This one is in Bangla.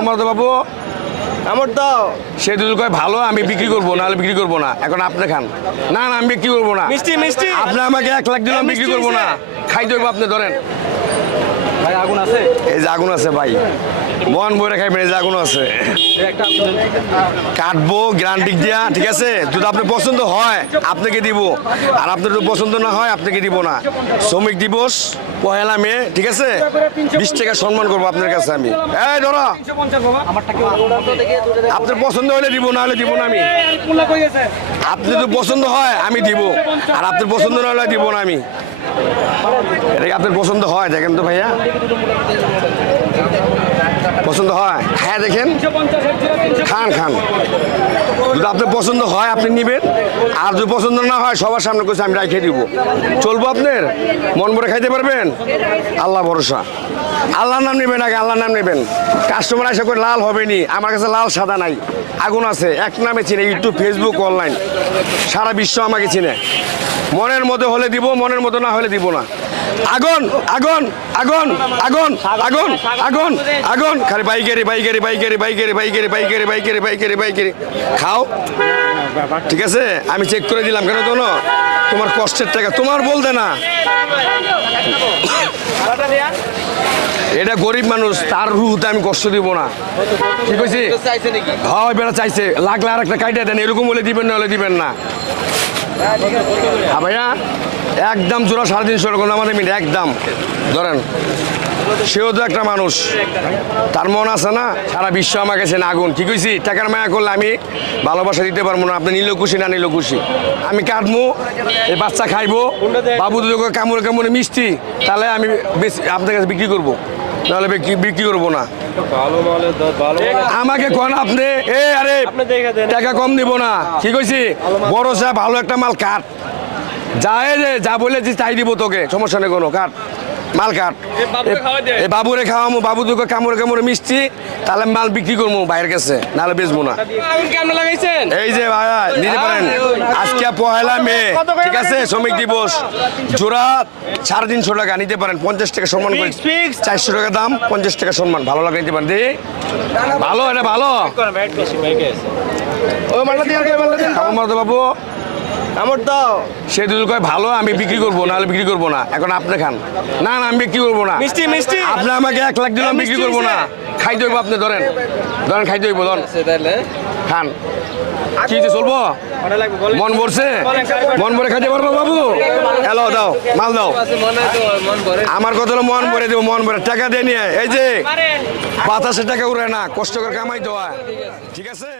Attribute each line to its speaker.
Speaker 1: আমার তো বাবু
Speaker 2: আমার দাও
Speaker 1: সে দুধ কয় ভালো আমি বিক্রি করব নাহলে বিক্রি করব না। এখন আপনি খান। না না আমি বিক্রি করব না।
Speaker 2: মিষ্টি মিষ্টি।
Speaker 1: আপনি আমাকে এক লাখ দিলাম বিক্রি করব না। খাই দেবো আপনি ধরেন।
Speaker 2: ভাই আগুন আছে?
Speaker 1: এই যে আগুন আছে ভাই। মন বইরে খাইবেন এই আগুন আছে। কাটবো, গ্রান্টিক দিয়া, ঠিক আছে? যদি আপনার পছন্দ হয়, আপনাকে দিব। আর আপনার যদি পছন্দ না হয়, আপনাকে দিব না। শ্রমিক দিবস, পহেলা মে, ঠিক আছে? বিশ টাকা সম্মান করব আপনার কাছে আমি। এই, ধরো। আপনার পছন্দ হলে দিব, না হলে দিব না আমি। আপনি যদি পছন্দ হয়, আমি দিব। আর আপনার পছন্দ না হলে দিব না আমি। আপনার পছন্দ হয়? দেখেন তো ভাইয়া। পছন্দ হয়? হ্যাঁ দেখেন। খান খান। যদি আপনার পছন্দ হয়, আপনি নেবেন। আর যদি পছন্দ না হয়, সবার সামনে কিছু আমি রাখিয়ে দিব। চলবো আপনার? মন ভরে খাইতে পারবেন? আল্লাহ ভরসা। আল্লাহর নাম নেবেন আগে আল্লাহর নাম নেবেন। কাস্টমার এসে করে লাল হবে নি আমার কাছে লাল, সাদা নাই। আগুন আছে। এক নামে চিনে, ইউটিউব ফেসবুক অনলাইন সারা বিশ্ব আমাকে চিনে। মনের মতো হলে দিব, মনের মতো না হলে দিব না। আগুন আগুন আগুন আগুন আগুন আগুন আগুন। খালি বাইকেরে বাইকেরে বাইকেরে বাইকেরে বাইকেরে বাইকেরে বাইকেরে বাইকেরে বাইকেরে খাও। ঠিক আছে? আমি চেক করে দিলাম কেন তো? তোমার কষ্টের টাকা। তোমার বলতে না। এটা গরিব মানুষ, তার রুহতে আমি কষ্ট দিব না। ঠিক
Speaker 2: চাইছে
Speaker 1: হয়, বেড়া চাইছে। লাগলে আর একটা কাইটা দেন, এরকম হলে দিবেন না, হলে দিবেন না। হ্যাঁ ভাইয়া, একদম জোড়া সাড়ে তিনশো টাকা আমাদের মিনিট, একদম। ধরেন, সেও তো একটা মানুষ। তার মন আছে না, সারা বিশ্ব আমাকে চেনে আগুন কি কইছি? টাকার মায়া করলে আমি ভালোবাসা দিতে পারব না, আপনি নিলেও খুশি, না নিলেও খুশি। আমি কাটবো এই বাচ্চা খাইবো, বাবু দুটোকে কামড়ে কামড়ে মিষ্টি, তাহলে আমি বেশি আপনার কাছে বিক্রি করব। নাহলে বিক্রি করব না। আমাকে কন আপনি এ আরে টাকা কম দিব না। কি কইছি? বড় সাহেব ভালো একটা মাল কাট যা এ যে যা বলেছি তাই দিব তোকে। সমস্যা নেই কোনো কাট মাল কাট
Speaker 2: বাবুরে
Speaker 1: খাওয়ামো বাবু তোকে কামড়ে কামড়ে মিষ্টি তাহলে মাল বিক্রি করব বাইরের কাছে নাহলে বেচবো না। এই যে ভাইয়া নিতে পারেন। আজকে পহেলা মে ঠিক আছে শ্রমিক দিবস। জোড়া সাড়ে তিনশো টাকা নিতে পারেন পঞ্চাশ টাকা সম্মান করে. চারশো টাকা দাম পঞ্চাশ টাকা সম্মান ভালো লাগে নিতে পারেন। দি ভালো এটা ভালো।
Speaker 2: ও মাল্লা দিয়ে আগে মাল্লা
Speaker 1: আমার তো বাবু
Speaker 2: আমার দাও
Speaker 1: সে দুধ কয় ভালো আমি বিক্রি করব নাহলে বিক্রি করব না। এখন আপনি খান। না না আমি বিক্রি করব না।
Speaker 2: মিষ্টি মিষ্টি।
Speaker 1: আপনি আমাকে এক লাখ দিলাম বিক্রি করব না। খাই দইব আপনি ধরেন। ধরেন খাই দইব ধরেন। খান। কি চলবো?
Speaker 2: মনে
Speaker 1: মন ভরছে? মন ভরে খাইতে পারব বাবু? হ্যালো দাও মাল দাও।
Speaker 2: মনে তো মন ভরে।
Speaker 1: আমার কথা হলো মন ভরে দেবো মন ভরে। টাকা দিয়ে নিয়ে এই যে বাতাসে টাকা উড়ে না কষ্ট করে কামাই দেওয়া ঠিক আছে?